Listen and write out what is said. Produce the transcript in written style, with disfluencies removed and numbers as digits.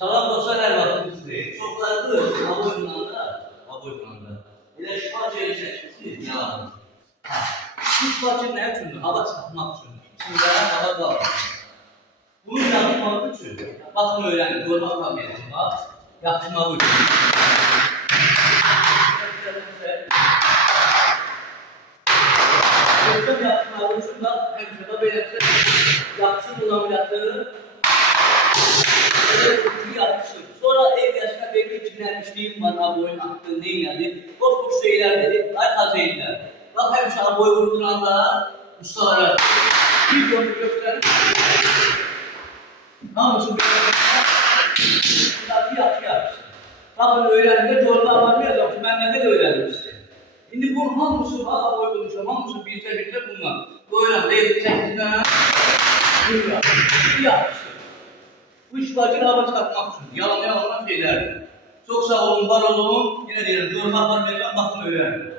Salam dostlar, hər vaxtınızdır. Çoxlarınız aboyunanda. Elə şifac yeri çəkmişsiniz, yalan. Bu şifac yeri nə üçündür? Hava çıxmaq üçün. İçində hava qalır. Bunu yapmaq üçün, baxın öyrənin, görmək qabiliyyətim var. Yaxşımaq üçün. Gözləm yaxşımaq üçün da həmşədə beləsə yaxşı bulamıyatı yapmışım. Sonra ev yaşına belli içinlenmişliğim var, aboyun hakkı neydi? Boş şeyler dedi, ay hazeydiler. Bak hemşe aboy vurduranda ustalara videomu gösterin. Namusun bir yapmış. Bakın öğrenimde zorla anlamayacağım ki ben neden öğrenmişsin. Şimdi bu hamısı bak aboy vurmuşum, hamısı bilse bunlar. Öğren, ev çektiğinden yapmışım. Bu işbacını hava çıkartmak için yalan şeylerdir. Çok sağ olun, var olun. Yine diyelim, yorumlar vereceğim, bakın öğrenin.